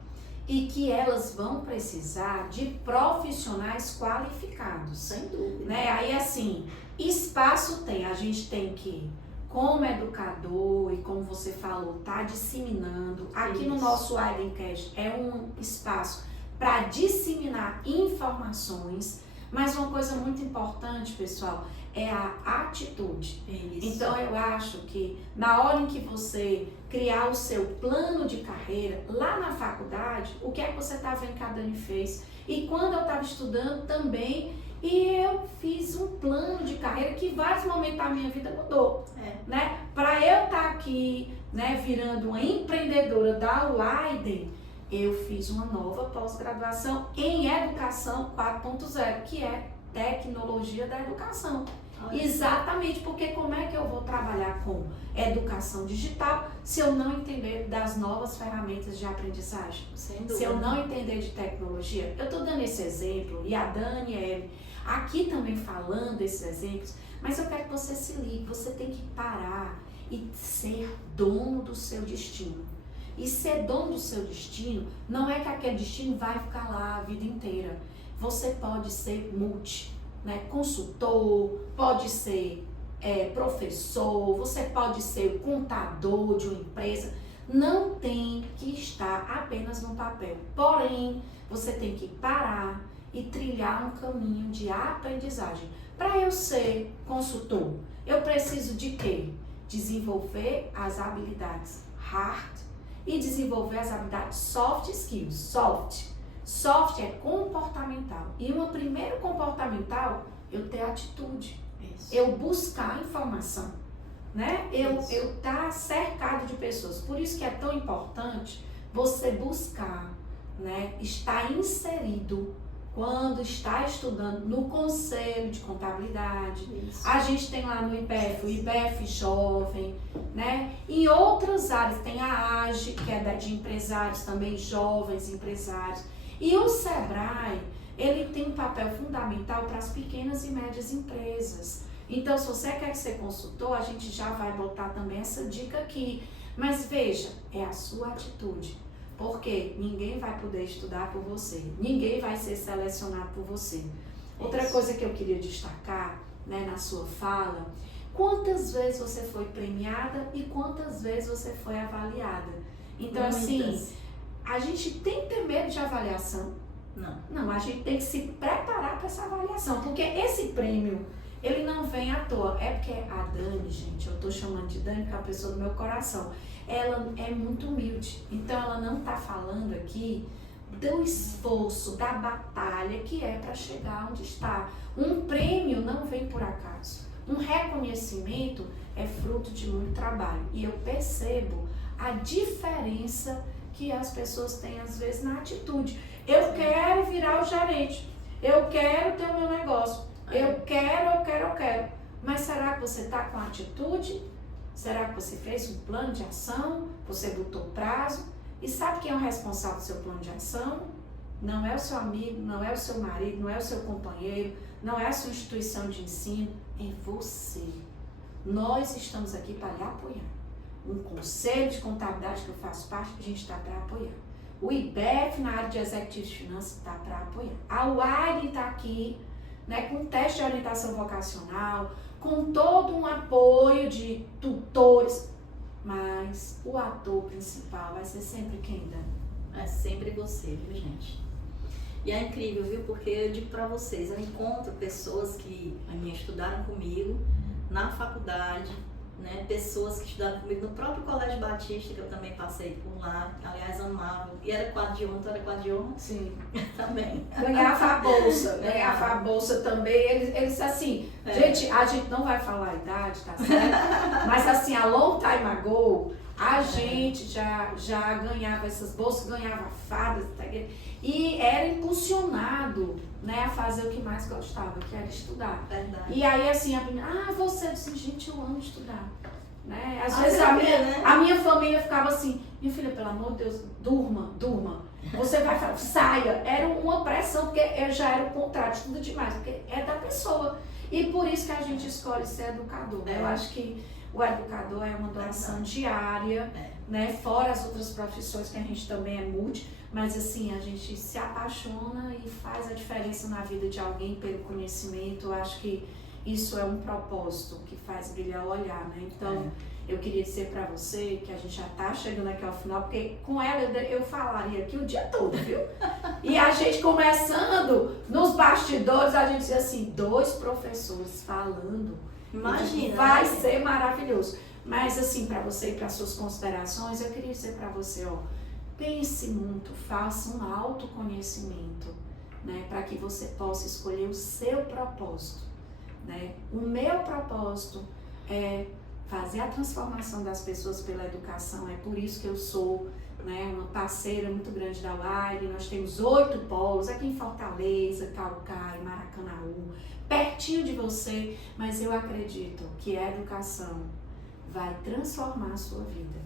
E que elas vão precisar de profissionais qualificados. Sem dúvida. Né? Aí assim, espaço tem, a gente tem que, como educador e como você falou, tá disseminando. Aqui no nosso Widencast é um espaço para disseminar informações, mas uma coisa muito importante, pessoal, é a atitude. Isso. Então eu acho que na hora em que você criar o seu plano de carreira, lá na faculdade, o que é que você está vendo que a Dani fez? E quando eu estava estudando também, e eu fiz um plano de carreira que em vários momentos da minha vida mudou. Né? Para eu estar aqui, né, virando uma empreendedora da Widen, eu fiz uma nova pós-graduação em Educação 4.0, que é Tecnologia da Educação. Exatamente, porque como é que eu vou trabalhar com educação digital se eu não entender das novas ferramentas de aprendizagem? Sem dúvida. Se eu não entender de tecnologia? Eu estou dando esse exemplo, e a Dani e a Ellen aqui também falando esses exemplos, mas eu quero que você se ligue, você tem que parar e ser dono do seu destino. E ser dono do seu destino não é que aquele destino vai ficar lá a vida inteira. Você pode ser né, consultor, pode ser professor, você pode ser contador de uma empresa. Não tem que estar apenas no papel. Porém, você tem que parar e trilhar um caminho de aprendizagem. Para eu ser consultor, eu preciso de quê? Desenvolver as habilidades hard e desenvolver as habilidades soft skills. Soft é comportamental. E uma primeira comportamental, eu ter atitude. Isso. Eu buscar informação. Né? Eu estar cercado de pessoas. Por isso que é tão importante você buscar, né, estar inserido quando está estudando no Conselho de Contabilidade. Isso. A gente tem lá no IBEF, o IBEF Jovem, né? Em outras áreas tem a AGE, que é de empresários também, jovens empresários. E o Sebrae, ele tem um papel fundamental para as pequenas e médias empresas. Então, se você quer ser consultor, a gente já vai botar também essa dica aqui. Mas veja, é a sua atitude. Porque ninguém vai poder estudar por você. Ninguém vai ser selecionado por você. Outra coisa que eu queria destacar, né, na sua fala, quantas vezes você foi premiada e quantas vezes você foi avaliada. Então, Muitas. assim, a gente tem que ter medo de avaliação. Não, a gente tem que se preparar para essa avaliação. Porque esse prêmio, ele não vem à toa. É porque a Dani, gente, eu tô chamando de Dani porque é a pessoa do meu coração. Ela é muito humilde. Então, ela não tá falando aqui do esforço, da batalha que é para chegar onde está. Um prêmio não vem por acaso. Um reconhecimento é fruto de muito trabalho. E eu percebo a diferença que as pessoas têm, às vezes, na atitude. Eu quero virar o gerente. Eu quero ter o meu negócio. Eu quero. Mas será que você está com atitude? Será que você fez um plano de ação? Você botou prazo? E sabe quem é o responsável do seu plano de ação? Não é o seu amigo, não é o seu marido, não é o seu companheiro, não é a sua instituição de ensino, é você. Nós estamos aqui para lhe apoiar. Um conselho de contabilidade que eu faço parte, a gente está para apoiar. O IBEF na área de executivo de finanças está para apoiar. A Widen está aqui, né, com teste de orientação vocacional, com todo um apoio de tutores, mas o ator principal vai ser sempre quem, Dani? É sempre você, viu, gente? E é incrível, viu? Porque eu digo pra vocês, eu encontro pessoas que estudaram comigo na faculdade, né? Pessoas que estudaram comigo no próprio Colégio Batista, que eu também passei por lá, aliás, amava. E era quadro de honra, tu era quadro de honra? Sim. Também. Ganhava a bolsa também. Eles assim, gente, a gente não vai falar a idade, tá certo? Mas assim, a long time ago, A gente já ganhava essas bolsas, ganhava fardas, e era impulsionado, né, a fazer o que mais gostava, que era estudar. Verdade. E aí assim, a menina, você, eu disse, gente, eu amo estudar. Né? Às Ah, vezes né? a minha família ficava assim, minha filha, pelo amor de Deus, durma. Você vai falar, saia. Era uma pressão, porque eu já era o contrário, estuda demais, porque é da pessoa. E por isso que a gente escolhe ser educador. Eu acho que o educador é uma doação diária, né? Fora as outras profissões que a gente também é multi, mas assim, a gente se apaixona e faz a diferença na vida de alguém pelo conhecimento. Eu acho que isso é um propósito que faz brilhar o olhar, né? Então, eu queria dizer pra você que a gente já tá chegando aqui ao final, porque com ela eu falaria aqui o dia todo, viu? E a gente começando nos bastidores, a gente dizia assim, 2 professores falando. Imagina. Vai ser maravilhoso. Mas assim, pra você e para suas considerações, eu queria dizer pra você, pense muito, faça um autoconhecimento, né? Para que você possa escolher o seu propósito. Né? O meu propósito é fazer a transformação das pessoas pela educação, é por isso que eu sou, né, uma parceira muito grande da UAIRE. Nós temos 8 polos aqui em Fortaleza, Caucaia, Maracanaú, pertinho de você, mas eu acredito que a educação vai transformar a sua vida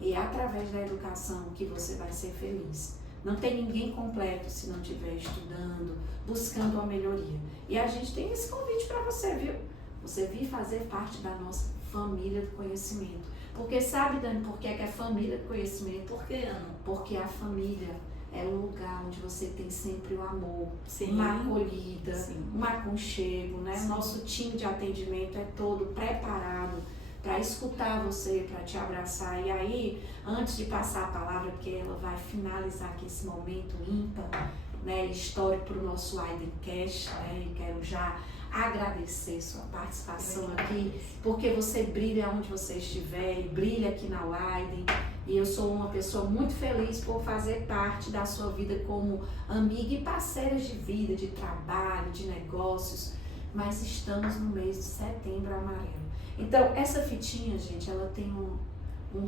e é através da educação que você vai ser feliz. Não tem ninguém completo se não estiver estudando, buscando uma melhoria. E a gente tem esse convite para você, viu? Você vir fazer parte da nossa família do conhecimento. Porque sabe, Dani, por que é família do conhecimento? Por que, Ana? Porque a família é um lugar onde você tem sempre o amor, Sim. uma acolhida, Sim. um aconchego, né? Sim. Nosso time de atendimento é todo preparado para escutar você, para te abraçar. E aí, antes de passar a palavra, porque ela vai finalizar aqui esse momento ímpar, né, histórico para o nosso Widencast, né, e quero já agradecer sua participação aqui, porque você brilha onde você estiver e brilha aqui na Widen. E eu sou uma pessoa muito feliz por fazer parte da sua vida como amiga e parceira de vida, de trabalho, de negócios. Mas estamos no mês de Setembro Amarelo. Então, essa fitinha, gente, ela tem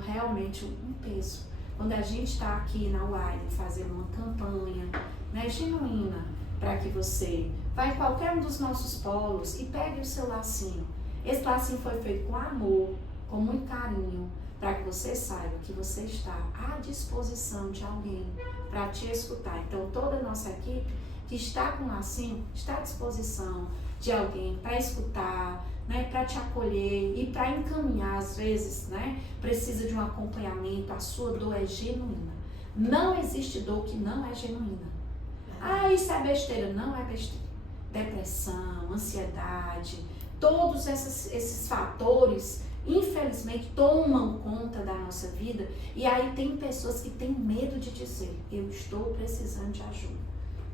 realmente um peso. Quando a gente está aqui na Widen fazendo uma campanha, né, genuína, para que você vá em qualquer um dos nossos polos e pegue o seu lacinho. Esse lacinho foi feito com amor, com muito carinho, para que você saiba que você está à disposição de alguém para te escutar. Então, toda a nossa equipe que está com o lacinho está à disposição de alguém para escutar, né, para te acolher e para encaminhar. Às vezes, né, precisa de um acompanhamento, a sua dor é genuína. Não existe dor que não é genuína. Isso é besteira. Não é besteira. Depressão, ansiedade, todos esses fatores, infelizmente, tomam conta da nossa vida. E aí tem pessoas que têm medo de dizer, eu estou precisando de ajuda.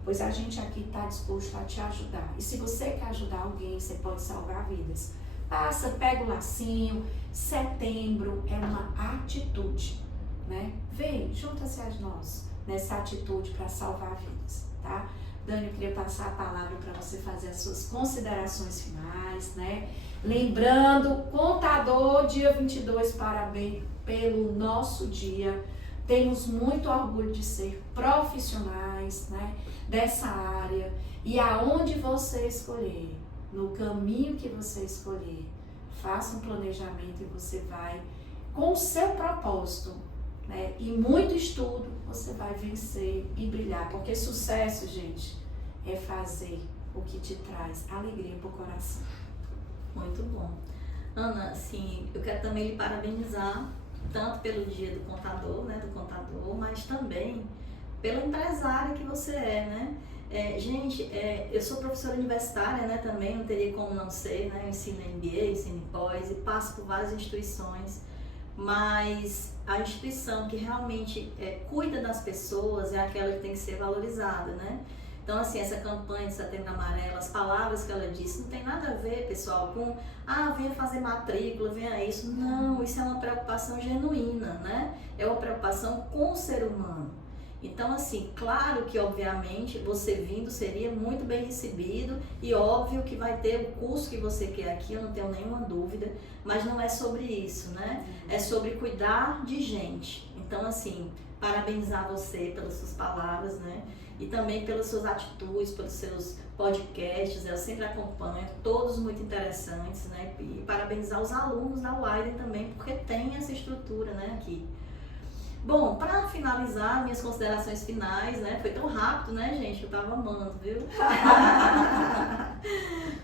Pois a gente aqui está disposto a te ajudar. E se você quer ajudar alguém, você pode salvar vidas. Passa, pega o lacinho. Setembro é uma atitude, né? Vem, junta-se a nós nessa atitude para salvar vidas, tá? Dani, eu queria passar a palavra para você fazer as suas considerações finais, né? Lembrando, contador, dia 22, parabéns pelo nosso dia. Temos muito orgulho de ser profissionais, né, dessa área. E aonde você escolher, no caminho que você escolher, faça um planejamento e você vai, com o seu propósito, né, e muito estudo, você vai vencer e brilhar. Porque sucesso, gente, é fazer o que te traz alegria pro coração. Muito bom. Ana, assim, eu quero também lhe parabenizar, tanto pelo dia do contador, né, mas também pela empresária que você é, né? Gente, eu sou professora universitária, né, também, não teria como não ser, né? Eu ensino MBA, ensino pós e passo por várias instituições, mas a instituição que realmente cuida das pessoas é aquela que tem que ser valorizada, né? Então, assim, essa campanha de Setembro Amarelo, as palavras que ela disse, não tem nada a ver, pessoal, com, venha fazer matrícula, venha isso. Não, isso é uma preocupação genuína, né? É uma preocupação com o ser humano. Então, assim, claro que, obviamente, você vindo seria muito bem recebido e óbvio que vai ter o curso que você quer aqui, eu não tenho nenhuma dúvida, mas não é sobre isso, né? É sobre cuidar de gente. Então, assim, parabenizar você pelas suas palavras, né? E também pelas suas atitudes, pelos seus podcasts, eu sempre acompanho, todos muito interessantes, né? E parabenizar os alunos da Widen também, porque tem essa estrutura, né, aqui. Bom, para finalizar, minhas considerações finais, né? Foi tão rápido, né, gente? Eu tava amando, viu?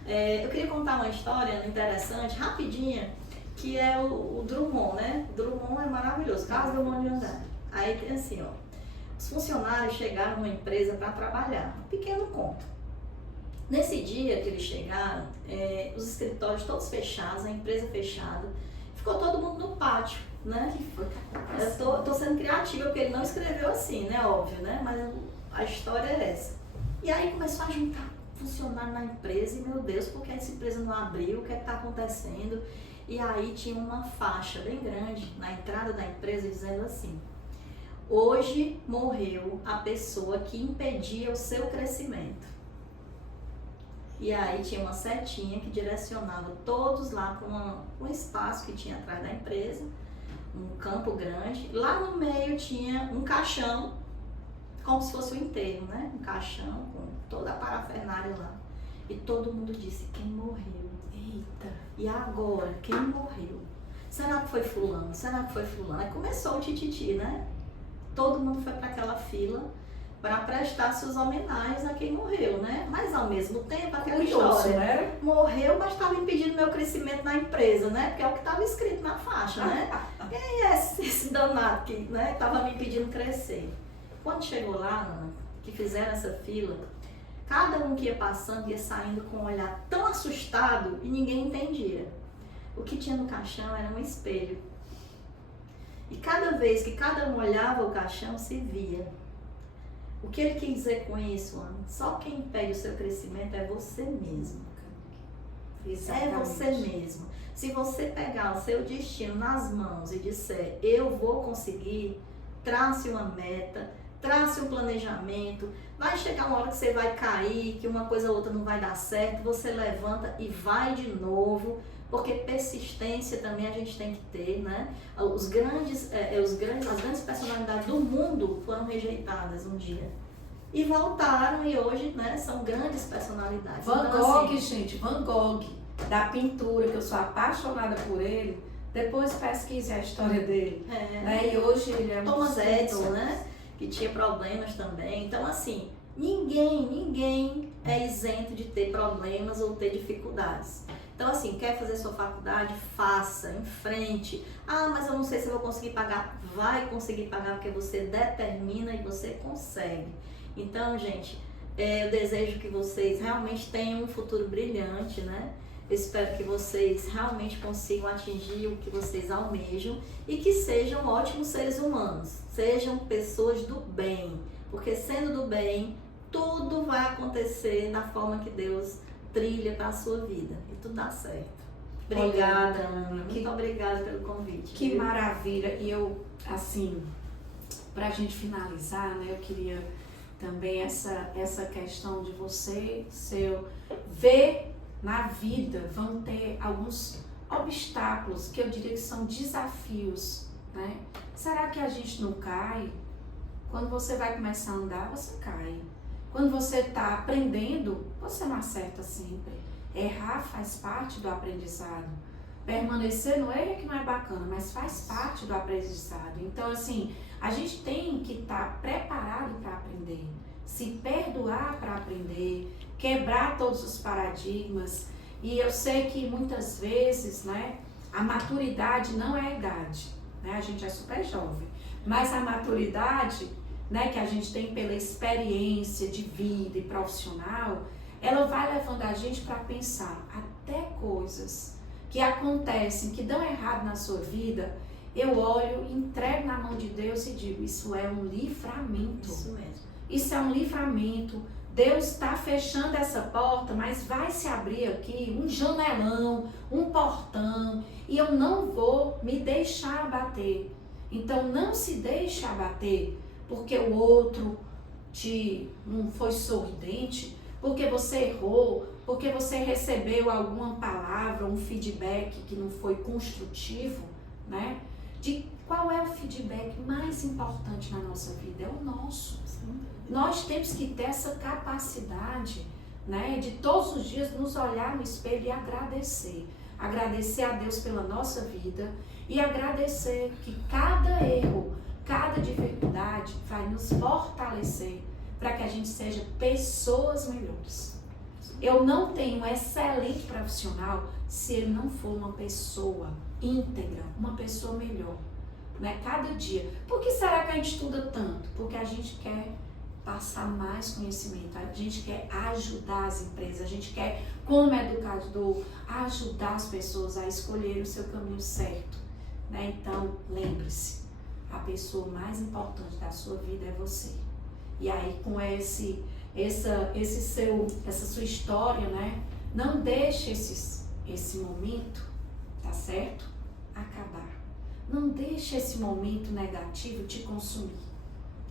Eu queria contar uma história interessante, rapidinha, que é o Drummond, né? Drummond é maravilhoso, Carlos Drummond de Andrade. Aí tem assim, ó, os funcionários chegaram numa empresa para trabalhar, um pequeno conto. Nesse dia que eles chegaram, os escritórios todos fechados, a empresa fechada, ficou todo mundo no pátio. Né? Eu tô sendo criativa porque ele não escreveu assim, né? Óbvio, né? Mas a história é essa. E aí começou a juntar funcionário na empresa e, meu Deus, por que essa empresa não abriu? O que é que tá acontecendo? E aí tinha uma faixa bem grande na entrada da empresa dizendo assim: hoje morreu a pessoa que impedia o seu crescimento. E aí tinha uma setinha que direcionava todos lá para um espaço que tinha atrás da empresa, um campo grande. Lá no meio tinha um caixão, como se fosse um enterro, né? Um caixão com toda a parafernália lá. E todo mundo disse: quem morreu? Eita! E agora? Quem morreu? Será que foi fulano? Será que foi fulano? Aí começou o tititi, né? Todo mundo foi para aquela fila para prestar suas homenagens a quem morreu, né? Mas ao mesmo tempo, aquela história, né? Morreu, mas estava impedindo meu crescimento na empresa, né? Porque é o que estava escrito na faixa, né? Quem é esse danado que, né, estava me impedindo crescer? Quando chegou lá, Ana, que fizeram essa fila, cada um que ia passando ia saindo com um olhar tão assustado e ninguém entendia. O que tinha no caixão era um espelho. E cada vez que cada um olhava o caixão, se via. O que ele quis dizer com isso, Ana? Só quem impede o seu crescimento é você mesmo. Exatamente. É você mesmo. Se você pegar o seu destino nas mãos e disser: eu vou conseguir, trace uma meta, trace um planejamento, vai chegar uma hora que você vai cair, que uma coisa ou outra não vai dar certo, você levanta e vai de novo, porque persistência também a gente tem que ter, né? As grandes personalidades do mundo foram rejeitadas um dia e voltaram e hoje, né, são grandes personalidades. Van então, Gogh, assim, gente, Van Gogh, da pintura, que eu sou apaixonada por ele, depois pesquise a história dele, né? E hoje ele é Thomas Edison, né, que tinha problemas também. Então, assim, ninguém é isento de ter problemas ou ter dificuldades. Então, assim, quer fazer sua faculdade? Faça, em frente. Ah, mas eu não sei se eu vou conseguir pagar. Vai conseguir pagar porque você determina e você consegue. Então, gente, eu desejo que vocês realmente tenham um futuro brilhante, né? Eu espero que vocês realmente consigam atingir o que vocês almejam e que sejam ótimos seres humanos, sejam pessoas do bem, porque sendo do bem, tudo vai acontecer da forma que Deus trilha para a sua vida e tudo dá certo. Obrigada, Ana. Muito obrigada pelo convite. Que maravilha. E eu, assim, para a gente finalizar, né, eu queria também essa questão de você, ver na vida, vão ter alguns obstáculos que eu diria que são desafios, né? Será que a gente não cai? Quando você vai começar a andar, você cai. Quando você está aprendendo, você não acerta sempre. Errar faz parte do aprendizado. Permanecer no erro é que não é bacana, mas faz parte do aprendizado. Então, assim, a gente tem que estar preparado para aprender, se perdoar para aprender, quebrar todos os paradigmas. E eu sei que muitas vezes, né, a maturidade não é a idade, né? A gente é super jovem, mas a maturidade, né, que a gente tem pela experiência de vida e profissional, ela vai levando a gente para pensar até coisas que acontecem, que dão errado na sua vida. Eu olho, entrego na mão de Deus e digo: isso é um livramento. Isso mesmo. Isso é um livramento. Deus está fechando essa porta, mas vai se abrir aqui um janelão, um portão, e eu não vou me deixar abater. Então não se deixe abater, porque o outro não foi sorridente, porque você errou, porque você recebeu alguma palavra, um feedback que não foi construtivo, né? De qual é o feedback mais importante na nossa vida? É o nosso. Sim. Nós temos que ter essa capacidade, né, de todos os dias nos olhar no espelho e agradecer. Agradecer a Deus pela nossa vida e agradecer que cada erro, cada dificuldade vai nos fortalecer para que a gente seja pessoas melhores. Eu não tenho um excelente profissional se ele não for uma pessoa íntegra, uma pessoa melhor, né? Cada dia. Por que será que a gente estuda tanto? Porque a gente quer passar mais conhecimento, a gente quer ajudar as empresas, a gente quer, como educador, ajudar as pessoas a escolher o seu caminho certo, né? Então, lembre-se, a pessoa mais importante da sua vida é você. E aí, com essa sua história, né? Não deixe esse momento, tá certo? Acabar. Não deixe esse momento negativo te consumir.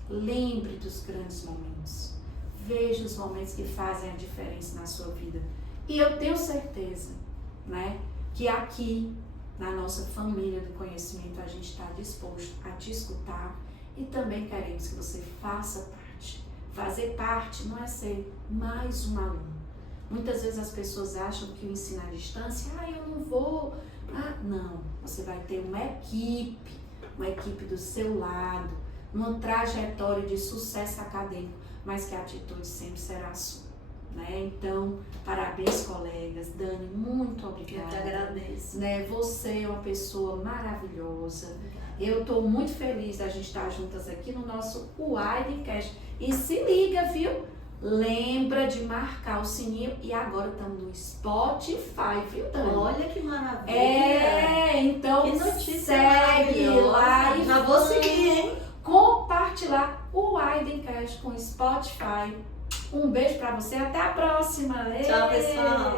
Lembre dos grandes momentos. Veja os momentos que fazem a diferença na sua vida. E eu tenho certeza, né, que aqui, na nossa família do conhecimento, a gente está disposto a te escutar e também queremos que você faça parte. Fazer parte não é ser mais um aluno. Muitas vezes as pessoas acham que o ensino à distância, eu não vou. Não, você vai ter uma equipe do seu lado, uma trajetória de sucesso acadêmico, mas que a atitude sempre será sua, né? Então, parabéns, colegas. Dani, muito obrigada. Eu te agradeço. Né? Você é uma pessoa maravilhosa. Eu estou muito feliz da gente estar juntas aqui no nosso Widencast. E se liga, viu? Lembra de marcar o sininho e agora estamos no Spotify, viu, Dani? Olha que maravilha! Então que notícia segue lá e já vou seguir, hein? Compartilhar o Widencast com o Spotify. Um beijo pra você, até a próxima. Tchau, pessoal!